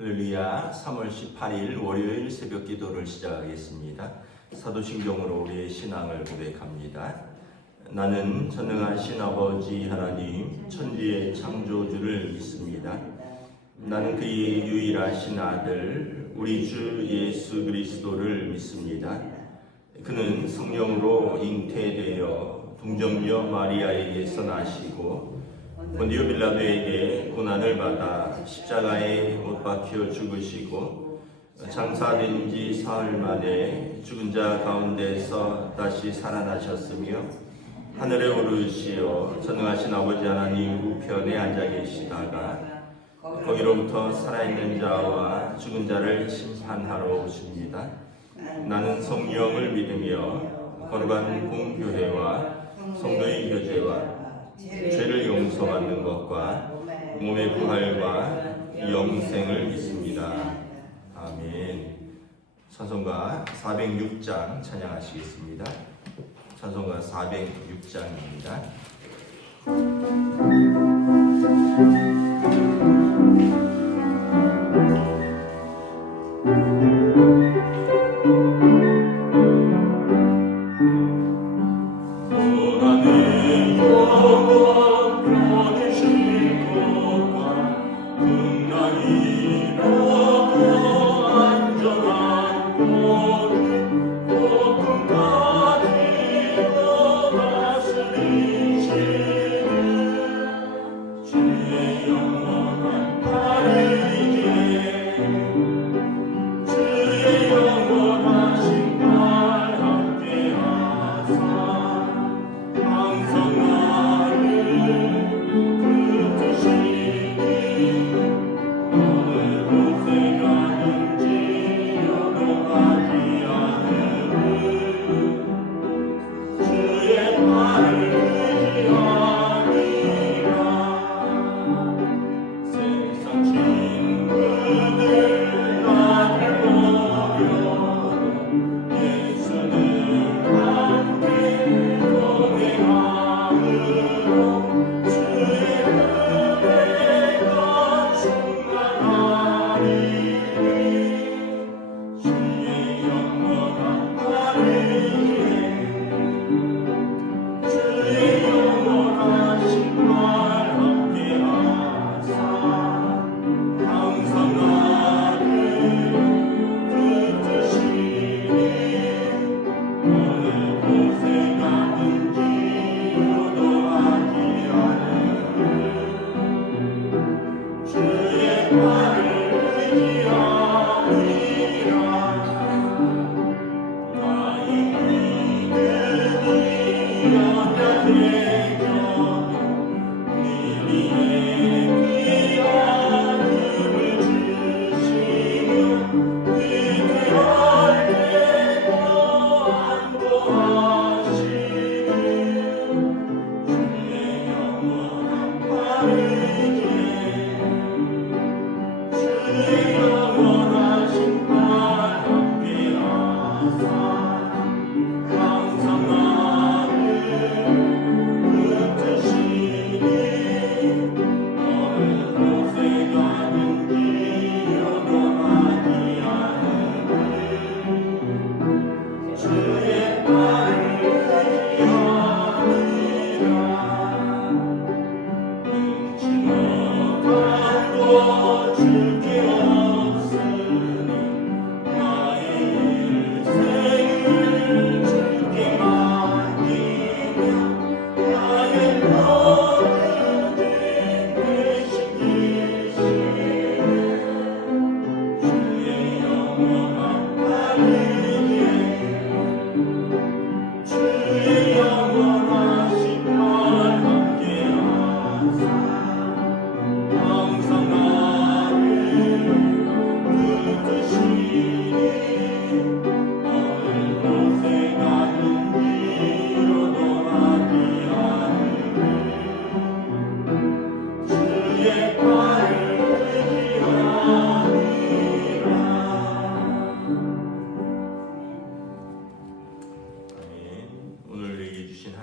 할렐루야. 3월 18일 월요일 새벽 기도를 시작하겠습니다. 사도신경으로 우리의 신앙을 고백합니다. 나는 전능하신 아버지 하나님 천지의 창조주를 믿습니다. 나는 그의 유일하신 아들 우리 주 예수 그리스도를 믿습니다. 그는 성령으로 잉태되어 동정녀 마리아에게서 나시고 본디오 빌라도에게 고난을 받아 십자가에 못 박혀 죽으시고 장사된 지 사흘 만에 죽은 자 가운데서 다시 살아나셨으며 하늘에 오르시어 전능하신 아버지 하나님 우편에 앉아 계시다가 거기로부터 살아있는 자와 죽은 자를 심판하러 오십니다. 나는 성령을 믿으며 거룩한 공교회와 성도의 교제와 죄를 용서받는 것과 몸의 부활과 영생을 믿습니다. 아멘. 찬송가 406장 찬양하시겠습니다. 찬송가 406장입니다.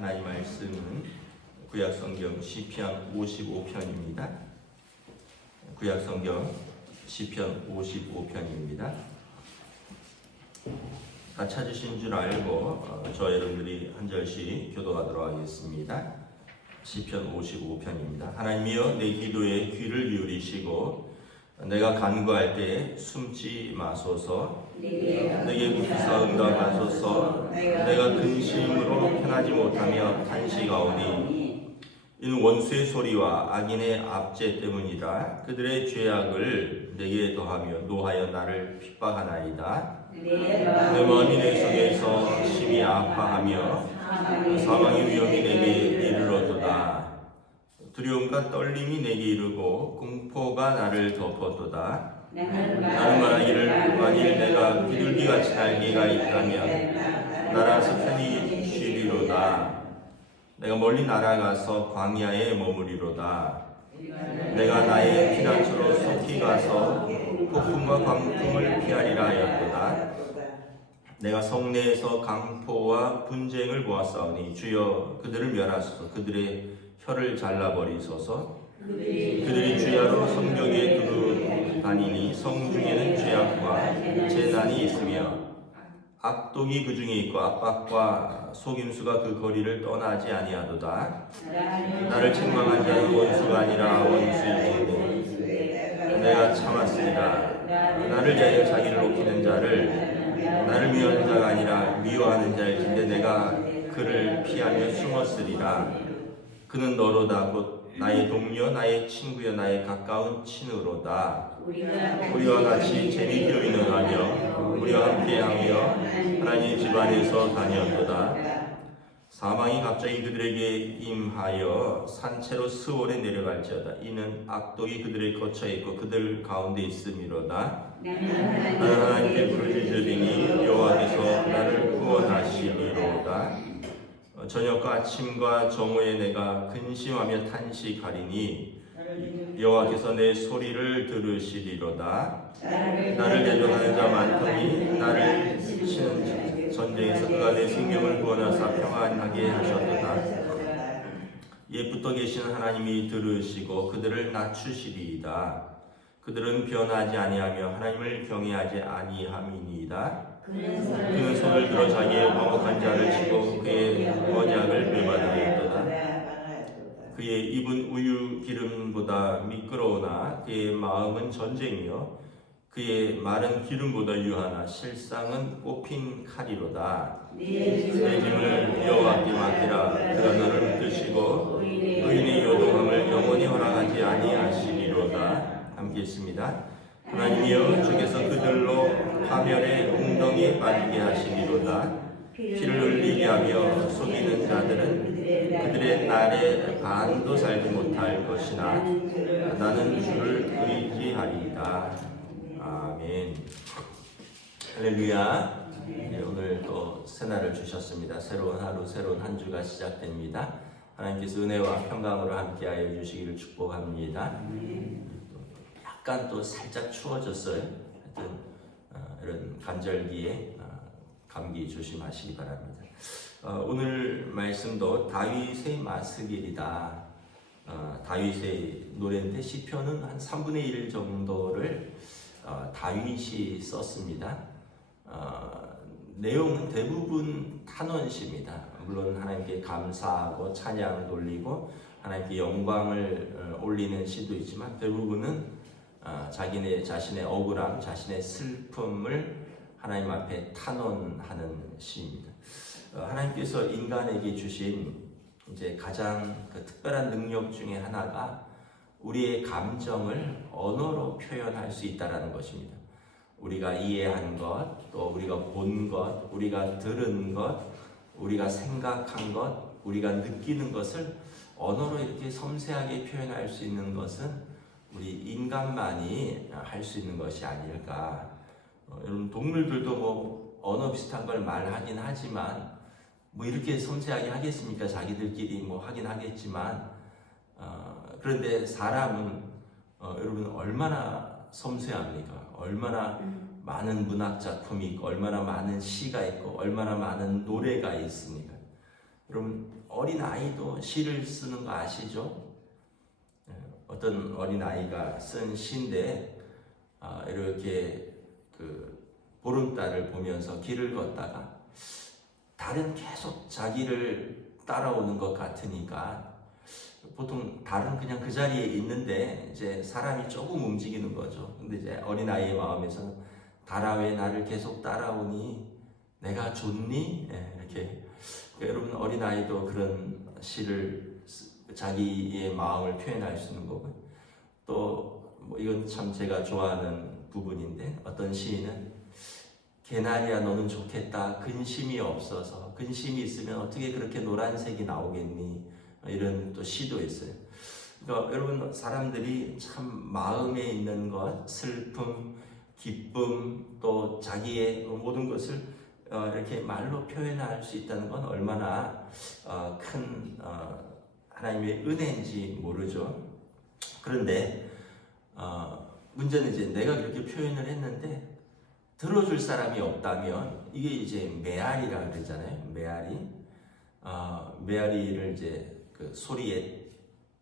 하나님 말씀은 구약성경 시편 55편입니다. 구약성경 시편 55편입니다. 다 찾으신 줄 알고 저 여러분들이 한 절씩 교도하도록 하겠습니다. 시편 55편입니다. 하나님이여 내 기도에 귀를 기울이시고 내가 간구할 때에 숨지 마소서. 내게 굽히사 응답하소서. 내가 근심으로 편하지 못하며 탄식하오니 이는 원수의 소리와 악인의 압제 때문이라. 그들의 죄악을 내게 더하며 노하여 나를 핍박하나이다. 내 마음이 내 속에서 심히 아파하며 사망의 위험이 내게 이르러도다. 두려움과 떨림이 내게 이르고 공포가 나를 덮어도다. 나는 말하기를 만일 내가 비둘기같이 날개가 있다면 날아서 편히 쉬리로다. 내가 멀리 날아가서 광야에 머무리로다. 내가 나의 피난처로 속히 가서 폭풍과 광풍을 피하리라 하였도다. 내가 성내에서 강포와 분쟁을 보았사오니 주여 그들을 멸하소서. 그들의 혀를 잘라버리소서. 그들이 주야로 성벽에 두루 다니니 성중에는 죄악과 재난이 있으며 악독이 그 중에 있고 압박과 속임수가 그 거리를 떠나지 아니하도다. 나를 책망한 자는 원수가 아니라 원수이고 내가 참았으리라. 나를 위하여 자기를 높이는 자를 나를 미워하는 자가 아니라 미워하는 자일진데 내가 그를 피하며 숨었으리라. 그는 너로다. 곧 나의 동료 나의 친구여 나의 가까운 친으로다. 우리와 같이 재미있게 의논하며 우리와 함께하며 하나님 집안에서 다녔도다. 사망이 갑자기 그들에게 임하여 산채로 스올에 내려갈지어다. 이는 악독이 그들의 거처에 있고 그들 가운데 있음이로다. 나는 하나님께 부르짖으리니 여호와께서 나를 구원하시리로다. 저녁과 아침과 정오에 내가 근심하며 탄식하리니 여호와께서 내 소리를 들으시리로다. 나를 대적하는 자 많더니 나를 치는 전쟁에서 그가 내 생명을 구원하사 평안하게 하셨도다. 옛부터 계신 하나님이 들으시고 그들을 낮추시리이다. 그들은 변하지 아니하며 하나님을 경외하지 아니함이니이다. 그는 손을 들어 자기의 화목한 자를 치고 그의 언약을 되받으리이도다. 그의 입은 우유 기름보다 미끄러우나 그의 마음은 전쟁이요 그의 말은 기름보다 유하나 실상은 꼽힌 칼이로다. 내 짐을 여호와께 맡기라. 그가 너를 붙드시고 의인의 요동함을 영원히 허락하지 아니하시리로다. 함께 있습니다. 하나님이여 주께서 그들로 파멸의 웅덩이에 빠지게 하시리로다. 피를 흘리게 하며 속이는 자들은 그들의 날에 반도 살지 못할 것이나 나는 주를 의지하리이다. 아멘. 할렐루야. 네, 오늘 또 새날을 주셨습니다. 새로운 하루, 새로운 한 주가 시작됩니다. 하나님께서 은혜와 평강으로 함께하여 주시기를 축복합니다. 약간 또 살짝 추워졌어요. 하여튼 이런 간절기에 감기 조심하시기 바랍니다. 오늘 말씀도 다윗의 마스길이다. 다윗의 노래인데 시편은 한 3분의 1 정도를 다윗이 썼습니다. 내용은 대부분 탄원시입니다. 물론 하나님께 감사하고 찬양 돌리고 하나님께 영광을 올리는 시도 있지만 대부분은 자신의 억울함, 자신의 슬픔을 하나님 앞에 탄원하는 시입니다. 하나님께서 인간에게 주신 이제 가장 특별한 능력 중에 하나가 우리의 감정을 언어로 표현할 수 있다는 것입니다. 우리가 이해한 것, 또 우리가 본 것, 우리가 들은 것, 우리가 생각한 것, 우리가 느끼는 것을 언어로 이렇게 섬세하게 표현할 수 있는 것은 우리 인간만이 할 수 있는 것이 아닐까. 여러분 동물들도 뭐 언어 비슷한 걸 말하긴 하지만 뭐 이렇게 섬세하게 하겠습니까? 자기들끼리 뭐 하긴 하겠지만 그런데 사람은 여러분 얼마나 섬세합니까? 얼마나 많은 문학 작품이 있고 얼마나 많은 시가 있고 얼마나 많은 노래가 있습니까? 여러분 어린 아이도 시를 쓰는 거 아시죠? 어떤 어린 아이가 쓴 시인데 이렇게 그 보름달을 보면서 길을 걷다가 달은 계속 자기를 따라오는 것 같으니까 보통 달은 그냥 그 자리에 있는데 이제 사람이 조금 움직이는 거죠. 근데 이제 어린아이의 마음에서는 달아 왜 나를 계속 따라오니 내가 좋니? 이렇게 여러분 어린아이도 그런 시를 자기의 마음을 표현할 수 있는 거고 또뭐 이건 참 제가 좋아하는 부분인데 어떤 시인은 개나리야 너는 좋겠다 근심이 없어서 근심이 있으면 어떻게 그렇게 노란색이 나오겠니 이런 또 시도 있어요. 그러니까 여러분 사람들이 참 마음에 있는 것 슬픔 기쁨 또 자기의 모든 것을 이렇게 말로 표현할 수 있다는 건 얼마나 큰 하나님의 은혜인지 모르죠. 그런데 문제는 이제 내가 그렇게 표현을 했는데 들어줄 사람이 없다면 이게 이제 메아리라 그러잖아요. 메아리. 메아리를 이제 그 소리의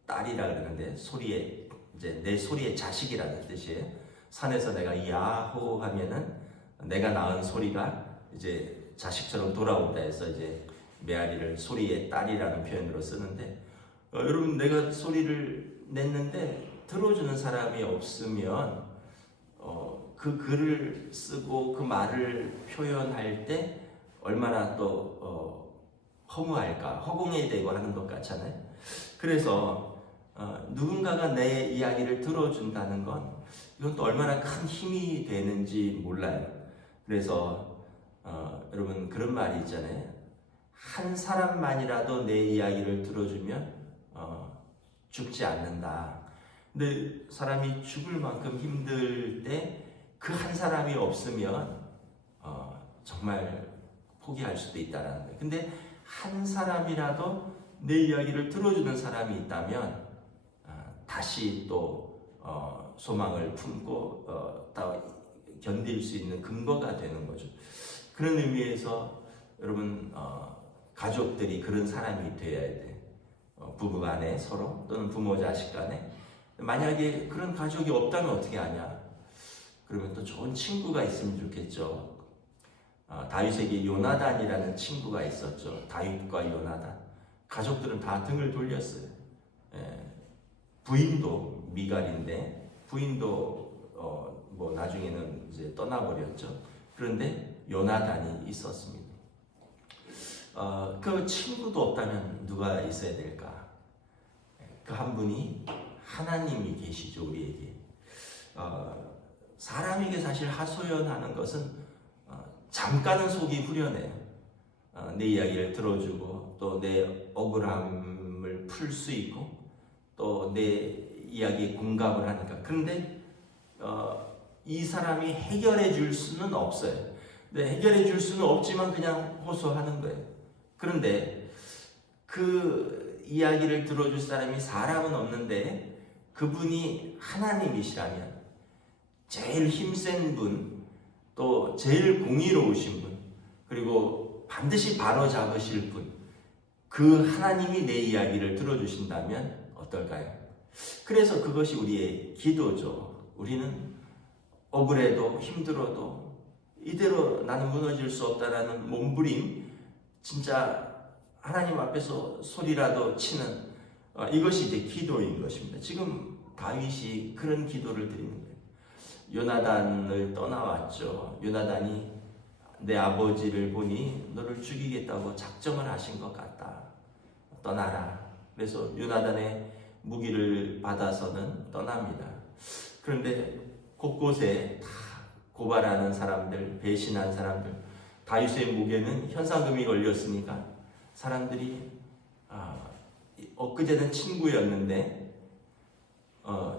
딸이라 그러는데 소리의 이제 내 소리의 자식이라는 뜻이에요. 산에서 내가 야호 하면은 내가 낳은 소리가 이제 자식처럼 돌아온다 해서 이제 메아리를 소리의 딸이라는 표현으로 쓰는데 여러분 내가 소리를 냈는데 들어주는 사람이 없으면 그 글을 쓰고 그 말을 표현할 때 얼마나 또 허무할까 허공에 대고 하는 것 같잖아요. 그래서 누군가가 내 이야기를 들어준다는 건 이건 또 얼마나 큰 힘이 되는지 몰라요. 그래서 여러분 그런 말이 있잖아요. 한 사람만이라도 내 이야기를 들어주면 죽지 않는다. 근데 사람이 죽을 만큼 힘들 때 그 한 사람이 없으면 정말 포기할 수도 있다는 거예요. 근데 한 사람이라도 내 이야기를 들어주는 사람이 있다면 다시 또 소망을 품고 견딜 수 있는 근거가 되는 거죠. 그런 의미에서 여러분 가족들이 그런 사람이 되어야 돼. 부부 간에 서로 또는 부모 자식 간에 만약에 그런 가족이 없다면 어떻게 하냐? 그러면 또 좋은 친구가 있으면 좋겠죠. 다윗에게 요나단이라는 친구가 있었죠. 다윗과 요나단. 가족들은 다 등을 돌렸어요. 부인도 미갈인데 부인도 뭐 나중에는 이제 떠나버렸죠. 그런데 요나단이 있었습니다. 그 친구도 없다면 누가 있어야 될까? 그 한 분이 하나님이 계시죠. 우리에게. 사람에게 사실 하소연하는 것은 잠깐은 속이 후련해요. 내 이야기를 들어주고 또 내 억울함을 풀 수 있고 또 내 이야기에 공감을 하니까. 그런데 이 사람이 해결해 줄 수는 없어요. 근데 해결해 줄 수는 없지만 그냥 호소하는 거예요. 그런데 그 이야기를 들어줄 사람이 사람은 없는데 그분이 하나님이시라면 제일 힘센 분, 또 제일 공의로우신 분, 그리고 반드시 바로잡으실 분, 그 하나님이 내 이야기를 들어주신다면 어떨까요? 그래서 그것이 우리의 기도죠. 우리는 억울해도 힘들어도 이대로 나는 무너질 수 없다라는 몸부림, 진짜 하나님 앞에서 소리라도 치는 이것이 이제 기도인 것입니다. 지금 다윗이 그런 기도를 드리는 거예요. 요나단을 떠나왔죠. 요나단이 내 아버지를 보니 너를 죽이겠다고 작정을 하신 것 같다. 떠나라. 그래서 요나단의 무기를 받아서는 떠납니다. 그런데 곳곳에 다 고발하는 사람들, 배신한 사람들, 다윗의 목에는 현상금이 걸렸으니까 사람들이 엊그제는 친구였는데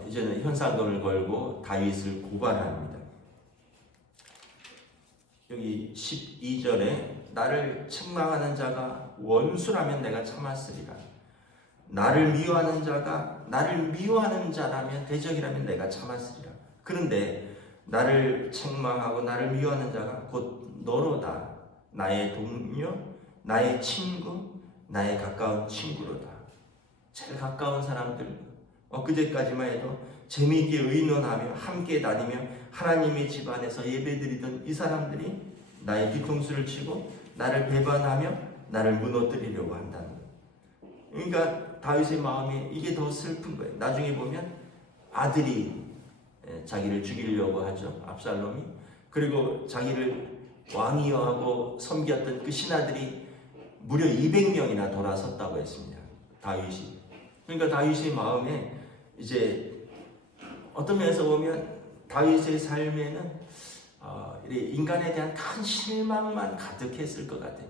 이제는 현상금을 걸고 다윗을 고발합니다. 여기 12절에 나를 책망하는 자가 원수라면 내가 참았으리라. 나를 미워하는 자가 나를 미워하는 자라면 대적이라면 내가 참았으리라. 그런데 나를 책망하고 나를 미워하는 자가 곧 너로다. 나의 동료, 나의 친구, 나의 가까운 친구로다. 제일 가까운 사람들, 엊그제까지만 해도 재미있게 의논하며 함께 다니며 하나님의 집 안에서 예배드리던 이 사람들이 나의 뒤통수를 치고 나를 배반하며 나를 무너뜨리려고 한다는 거예요. 그러니까 다윗의 마음이 이게 더 슬픈 거예요. 나중에 보면 아들이 자기를 죽이려고 하죠. 압살롬이. 그리고 자기를 왕이여 하고 섬겼던 그 신하들이 무려 200명이나 돌아섰다고 했습니다. 다윗이. 그러니까 다윗의 마음에 이제 어떤 면에서 보면 다윗의 삶에는 인간에 대한 큰 실망만 가득했을 것 같아요.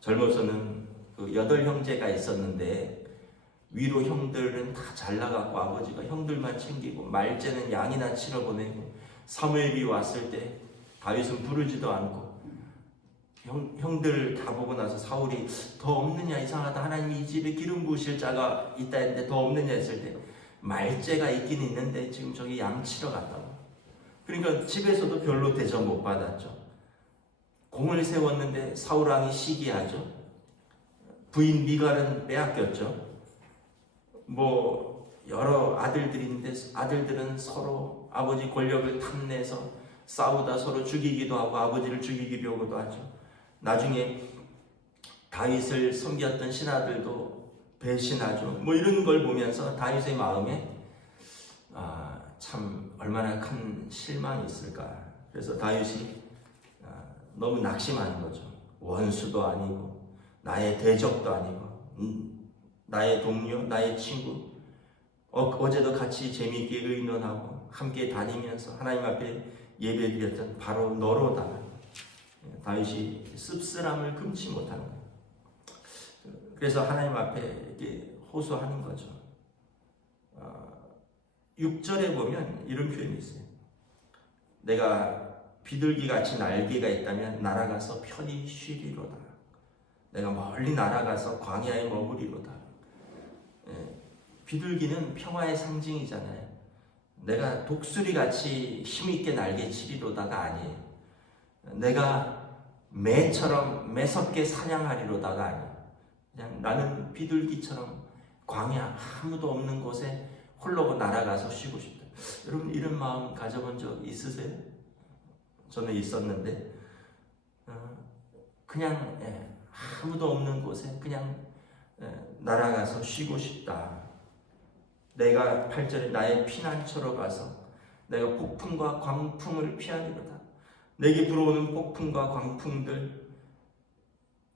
젊어서는 그 8형제가 있었는데 위로 형들은 다 잘 나갔고 아버지가 형들만 챙기고 말째는 양이나 치러 보내고 사무엘이 왔을 때 다윗은 부르지도 않고 형들 다 보고 나서 사울이 더 없느냐 이상하다 하나님이 이 집에 기름 부으실 자가 있다 했는데 더 없느냐 했을 때 말째가 있긴 있는데 지금 저기 양 치러 갔다고. 그러니까 집에서도 별로 대접 못 받았죠. 공을 세웠는데 사울왕이 시기하죠. 부인 미갈은 빼앗겼죠. 뭐 여러 아들들이 있는데 아들들은 서로 아버지 권력을 탐내서 싸우다 서로 죽이기도 하고 아버지를 죽이기도 하죠. 나중에 다윗을 섬겼던 신하들도 배신하죠. 뭐 이런 걸 보면서 다윗의 마음에 참 얼마나 큰 실망이 있을까. 그래서 다윗이 너무 낙심하는 거죠. 원수도 아니고 나의 대적도 아니고 나의 동료, 나의 친구, 어제도 같이 재미있게 의논하고 함께 다니면서 하나님 앞에 예배드렸던 바로 너로다. 다윗이 씁쓸함을 금치 못하는 거예요. 그래서 하나님 앞에 이렇게 호소하는 거죠. 6절에 보면 이런 표현이 있어요. 내가 비둘기같이 날개가 있다면 날아가서 편히 쉬리로다. 내가 멀리 날아가서 광야에 머무리로다. 비둘기는 평화의 상징이잖아요. 내가 독수리같이 힘있게 날개치리로다가 아니에요. 내가 매처럼 매섭게 사냥하리로다가 아니에요. 그냥 나는 비둘기처럼 광야 아무도 없는 곳에 홀로 날아가서 쉬고 싶다. 여러분 이런 마음 가져본 적 있으세요? 저는 있었는데 그냥 아무도 없는 곳에 그냥 날아가서 쉬고 싶다. 내가 8절에 나의 피난처로 가서 내가 폭풍과 광풍을 피하리로다. 내게 불어오는 폭풍과 광풍들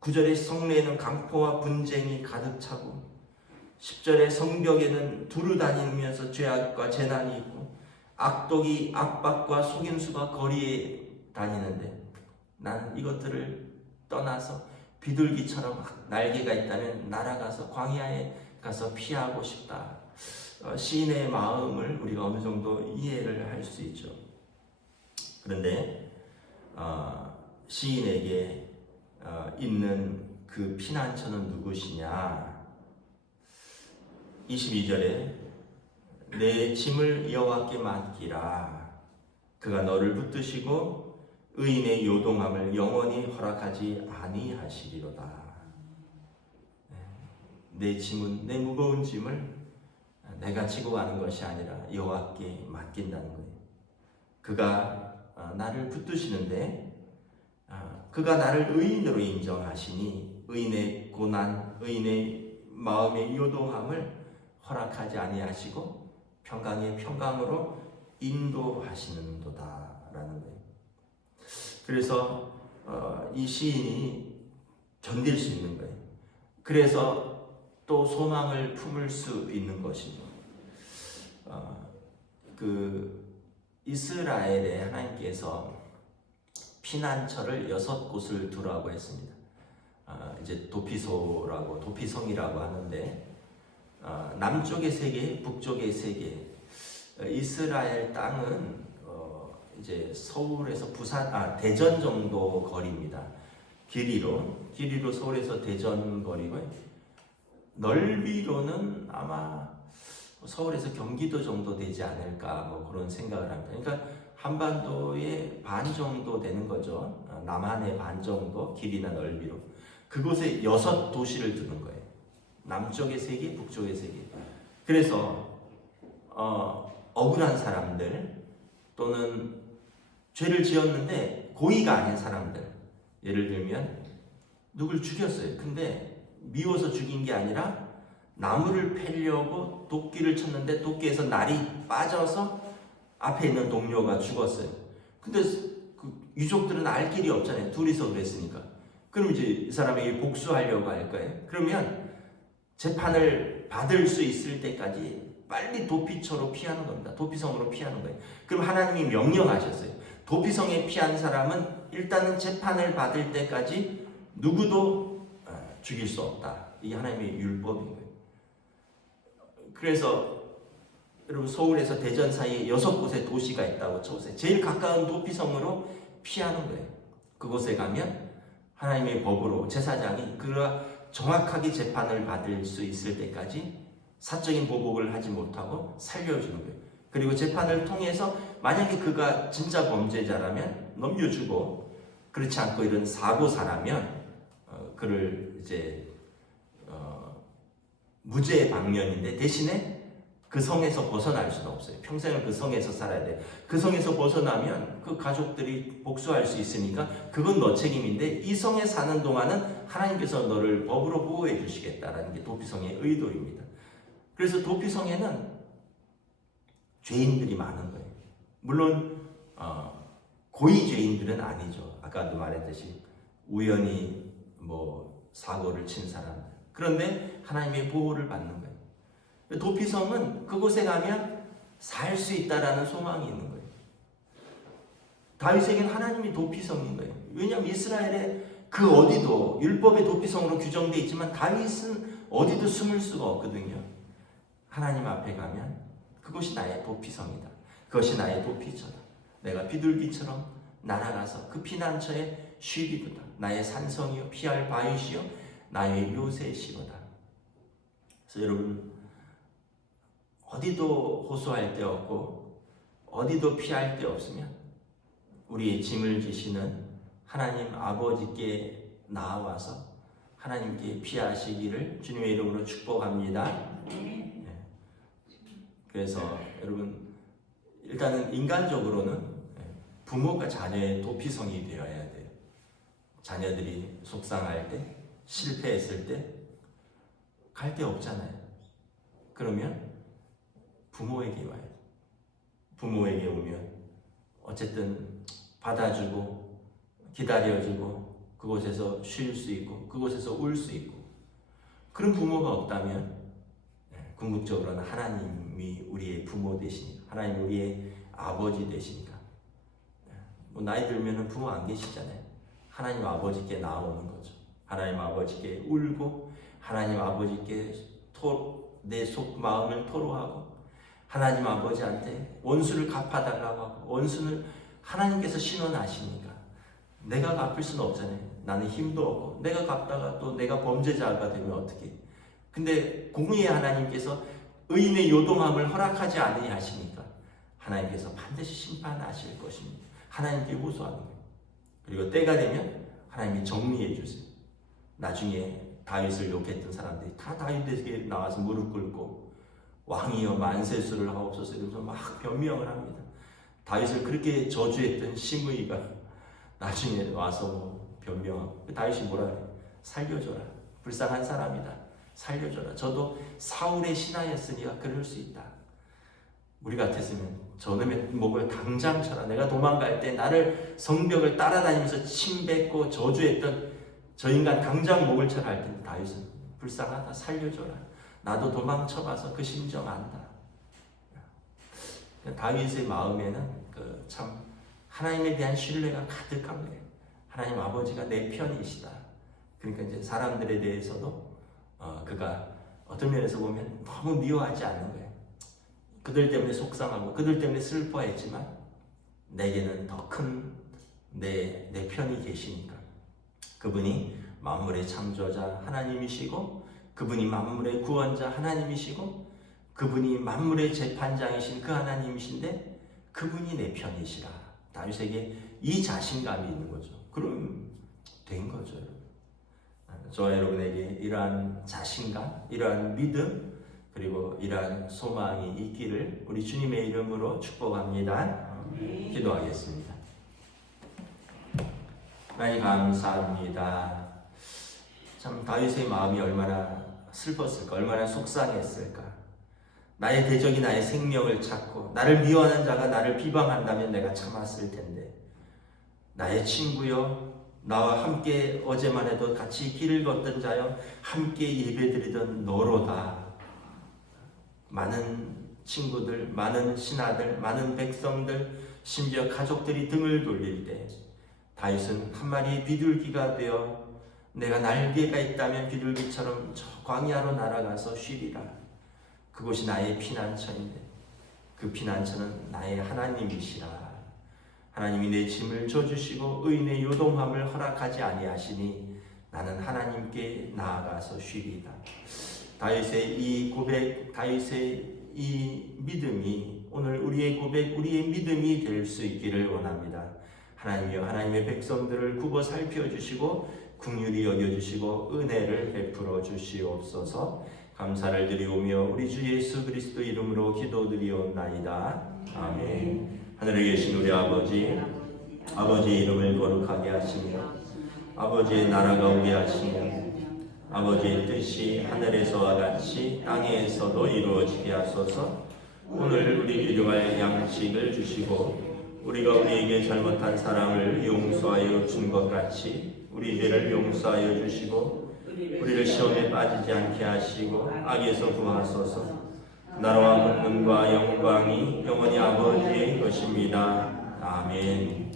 9절의 성내에는 강포와 분쟁이 가득 차고 10절의 성벽에는 두루다니면서 죄악과 재난이 있고 악독이 악박과 속임수가 거리에 다니는데 나는 이것들을 떠나서 비둘기처럼 날개가 있다면 날아가서 광야에 가서 피하고 싶다. 시인의 마음을 우리가 어느 정도 이해를 할 수 있죠. 그런데 시인에게 있는 그 피난처는 누구시냐? 22절에 내 짐을 여호와께 맡기라. 그가 너를 붙드시고 의인의 요동함을 영원히 허락하지 아니하시리로다. 내 짐은 내 무거운 짐을 내가 지고 가는 것이 아니라 여호와께 맡긴다는 거예요. 그가 나를 붙드시는데 그가 나를 의인으로 인정하시니 의인의 고난, 의인의 마음의 요동함을 허락하지 아니하시고 평강의 평강으로 인도하시는도다라는 거예요. 그래서 이 시인이 견딜 수 있는 거예요. 그래서 또 소망을 품을 수 있는 것이죠. 그 이스라엘에 하나님께서 피난처를 6곳을 두라고 했습니다. 이제 도피소라고 도피성이라고 하는데 남쪽의 3개, 북쪽의 3개. 이스라엘 땅은 이제 서울에서 대전 정도 거리입니다. 길이로 서울에서 대전 거리고요. 넓이로는 아마 서울에서 경기도 정도 되지 않을까 뭐 그런 생각을 합니다. 그러니까 한반도의 반 정도 되는 거죠. 남한의 반 정도 길이나 넓이로. 그곳에 6도시를 두는 거예요. 남쪽에 3개, 북쪽에 3개. 그래서 억울한 사람들 또는 죄를 지었는데 고의가 아닌 사람들, 예를 들면 누굴 죽였어요. 근데 미워서 죽인 게 아니라 나무를 패려고 도끼를 쳤는데 도끼에서 날이 빠져서 앞에 있는 동료가 죽었어요. 근데 그 유족들은 알 길이 없잖아요. 둘이서 그랬으니까. 그럼 이제 이 사람에게 복수하려고 할 거예요. 그러면 재판을 받을 수 있을 때까지 빨리 도피처로 피하는 겁니다. 도피성으로 피하는 거예요. 그럼 하나님이 명령하셨어요. 도피성에 피한 사람은 일단은 재판을 받을 때까지 누구도 죽일 수 없다. 이게 하나님의 율법인 거예요. 그래서 여러분 서울에서 대전 사이에 6곳의 도시가 있다고 쳐보세요. 제일 가까운 도피성으로 피하는 거예요. 그곳에 가면 하나님의 법으로 제사장이 그가 정확하게 재판을 받을 수 있을 때까지 사적인 보복을 하지 못하고 살려주는 거예요. 그리고 재판을 통해서 만약에 그가 진짜 범죄자라면 넘겨주고, 그렇지 않고 이런 사고사라면 그를 이제 무죄 방면인데 대신에 그 성에서 벗어날 수는 없어요. 평생을 그 성에서 살아야 돼. 그 성에서 벗어나면 그 가족들이 복수할 수 있으니까 그건 너 책임인데 이 성에 사는 동안은 하나님께서 너를 법으로 보호해 주시겠다라는 게 도피성의 의도입니다. 그래서 도피성에는 죄인들이 많은 거예요. 물론 고의 죄인들은 아니죠. 아까도 말했듯이 우연히 사고를 친 사람. 그런데 하나님의 보호를 받는 거예요. 도피성은 그곳에 가면 살 수 있다라는 소망이 있는 거예요. 다윗에게는 하나님이 도피성인 거예요. 왜냐하면 이스라엘의 그 어디도 율법의 도피성으로 규정되어 있지만 다윗은 어디도 숨을 수가 없거든요. 하나님 앞에 가면 그곳이 나의 도피성이다. 그것이 나의 도피처다. 내가 비둘기처럼 날아가서 그 피난처에 쉬리도다. 나의 산성이요 피할 바위시요 나의 요새시로다. 그래서 여러분 어디도 호소할 데 없고 어디도 피할 데 없으면 우리의 짐을 지시는 하나님 아버지께 나와서 하나님께 피하시기를 주님의 이름으로 축복합니다. 네. 그래서 여러분 일단은 인간적으로는 부모가 자녀의 도피성이 되어야 돼요. 자녀들이 속상할 때, 실패했을 때 갈 데 없잖아요. 그러면 부모에게 와요. 부모에게 오면 어쨌든 받아주고 기다려주고 그곳에서 쉴 수 있고 그곳에서 울 수 있고, 그런 부모가 없다면 궁극적으로는 하나님이 우리의 부모 되시니까, 하나님이 우리의 아버지 되시니까, 나이 들면 부모 안 계시잖아요. 하나님 아버지께 나오는 거죠. 하나님 아버지께 울고 하나님 아버지께 내 속 마음을 토로하고 하나님 아버지한테 원수를 갚아달라고 하고, 원수를 하나님께서 신원하시니까 내가 갚을 수는 없잖아요. 나는 힘도 없고 내가 갚다가 또 내가 범죄자가 되면 어떻게. 근데 공의의 하나님께서 의인의 요동함을 허락하지 아니하시니까 하나님께서 반드시 심판하실 것입니다. 하나님께 호소하는 거예요. 그리고 때가 되면 하나님이 정리해 주세요. 나중에 다윗을 욕했던 사람들이 다 다윗에게 나와서 무릎 꿇고 왕이여 만세수를 하옵소서 이러면서 막 변명을 합니다. 다윗을 그렇게 저주했던 시므이가 나중에 와서 변명하고, 다윗이 뭐라 그래? 살려줘라. 불쌍한 사람이다. 살려줘라. 저도 사울의 신하였으니까 그럴 수 있다. 우리 같았으면 저놈의 목을 당장 쳐라. 내가 도망갈 때 나를 성벽을 따라다니면서 침뱉고 저주했던 저 인간 당장 목을 쳐라 할 텐데 다윗은 불쌍하다. 살려줘라. 나도 도망쳐봐서 그 심정 안다. 다윗의 마음에는 참 하나님에 대한 신뢰가 가득한 거예요. 하나님 아버지가 내 편이시다. 그러니까 이제 사람들에 대해서도 그가 어떤 면에서 보면 너무 미워하지 않는 거예요. 그들 때문에 속상하고 그들 때문에 슬퍼했지만 내게는 더 큰 내 편이 계시니까, 그분이 만물의 창조자 하나님이시고 그분이 만물의 구원자 하나님이시고 그분이 만물의 재판장이신 그 하나님이신데 그분이 내 편이시라. 다윗에게 이 자신감이 있는 거죠. 그럼 된 거죠. 저와 여러분에게 이러한 자신감, 이러한 믿음, 그리고 이러한 소망이 있기를 우리 주님의 이름으로 축복합니다. 기도하겠습니다. 하나님 감사합니다. 참 다윗의 마음이 얼마나 슬펐을까, 얼마나 속상했을까. 나의 대적이 나의 생명을 찾고 나를 미워하는 자가 나를 비방한다면 내가 참았을 텐데, 나의 친구여, 나와 함께 어제만 해도 같이 길을 걷던 자여, 함께 예배드리던 너로다. 많은 친구들, 많은 신하들, 많은 백성들, 심지어 가족들이 등을 돌릴 때 다윗은 한 마리의 비둘기가 되어 내가 날개가 있다면 비둘기처럼 저 광야로 날아가서 쉬리라. 그곳이 나의 피난처인데 그 피난처는 나의 하나님이시라. 하나님이 내 짐을 져주시고 의인의 요동함을 허락하지 아니하시니 나는 하나님께 나아가서 쉬리다. 다윗의 이 고백, 다윗의 이 믿음이 오늘 우리의 고백, 우리의 믿음이 될 수 있기를 원합니다. 하나님이여, 하나님의 백성들을 굽어 살펴주시고 긍휼히 여겨주시고 은혜를 베풀어 주시옵소서. 감사를 드리오며 우리 주 예수 그리스도 이름으로 기도드리옵나이다. 아멘. 하늘에 계신 우리 아버지, 아버지의 이름을 거룩하게 하시며 아버지의 나라가 오게 하시며 아버지의 뜻이 하늘에서와 같이 땅에서도 이루어지게 하소서. 오늘 우리 필요할 양식을 주시고 우리가 우리에게 잘못한 사람을 용서하여 준 것 같이 우리 죄를 용서하여 주시고 우리를 시험에 빠지지 않게 하시고 악에서 구하소서. 나라와 권능과 영광이 영원히 아버지의 것입니다. 아멘.